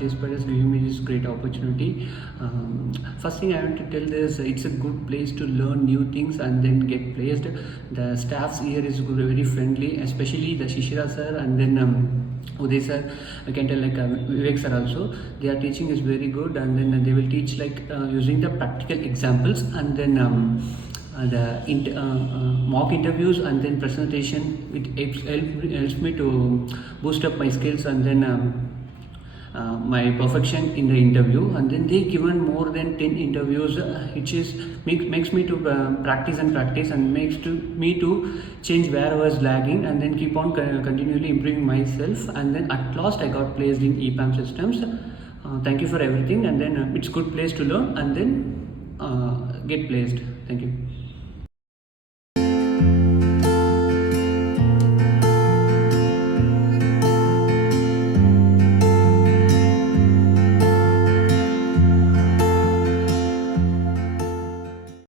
JSpiders giving me this great opportunity. First thing I want to tell is it's a good place to learn new things and then get placed. The staffs here is good, very friendly, especially the Shishira sir and then Uday sir. I can tell like Vivek sir also. Their teaching is very good, and then they will teach like using the practical examples, and then mock interviews and then presentation. It helps me to boost up my skills and then my perfection in the interview. And then they given more than 10 interviews, which is makes me to practice and makes me to change where I was lagging and then keep on continually improving myself. And then at last I got placed in EPAM systems. Thank you for everything, and then it's good place to learn and then get placed. Thank you.